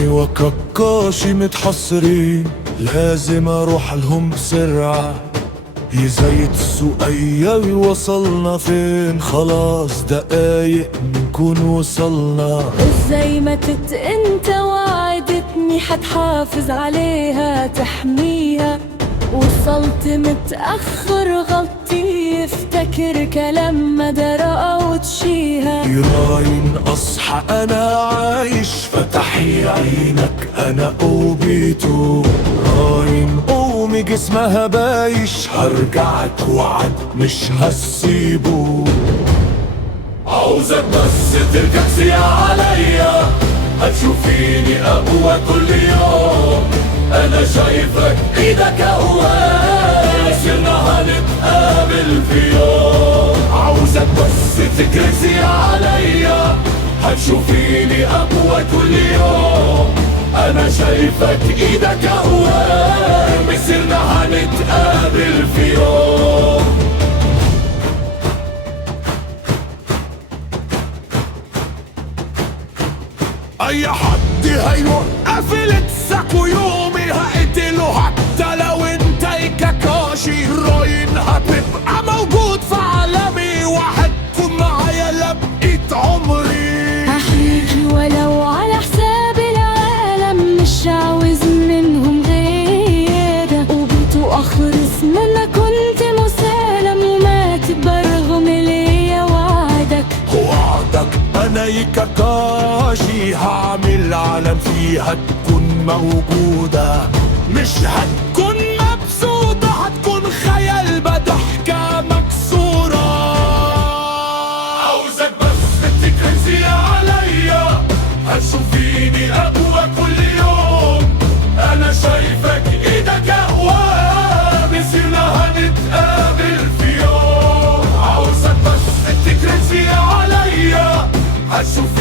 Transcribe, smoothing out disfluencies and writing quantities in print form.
رامي وكاكاشي متحصرين، لازم اروح لهم بسرعة. يا زيت السقياوي وصلنا فين؟ خلاص دقايق نكون وصلنا. ازاي ماتت انت وعدتني حتحافظ عليها تحميها، وصلت متأخر غلطي افتكر كلام مدرقة وتشيها. يراين اصحى انا عايش، فتحي عينك انا قوبيتو. راين قومي جسمها بايش، هرجع توعد مش هسيبه. عاوزك بس تركزي عليا، هتشوفيني اقوى كل يوم. انا شايفك ايدك اقوى، سيرنا هنتقابل في يوم. عاوزك بس تركزي عليا، هتشوفيني اقوى كل يوم. انا شايفك ايدك اقوى، مسيرنا هنتقابل في يوم. اي حد هيوقف لتسك ويومي هقتله، حتى لو انت كاكاشي. راين هتبقى موجود في عالمي، وهتكون معايا لبقيت عمري. هحيجي ولو على حساب العالم، مش عاوز منهم غيرك. وبيتو اخرس منك كنت مسالم، وماتت برغم ليا وعدك. وعدك انا كاكاشي، هعمل عالم فيها تكون موجودة، مش هتكون مبسوطة، هتكون خيال بضحكة مكسورة. عاوزك بس تركزي عليا، هتشوفيني اقوى كل يوم. انا شايفك ايدك اقوى، مسيرنا هنتقابل في يوم. عاوزك بس تركزي عليا، هتشوفيني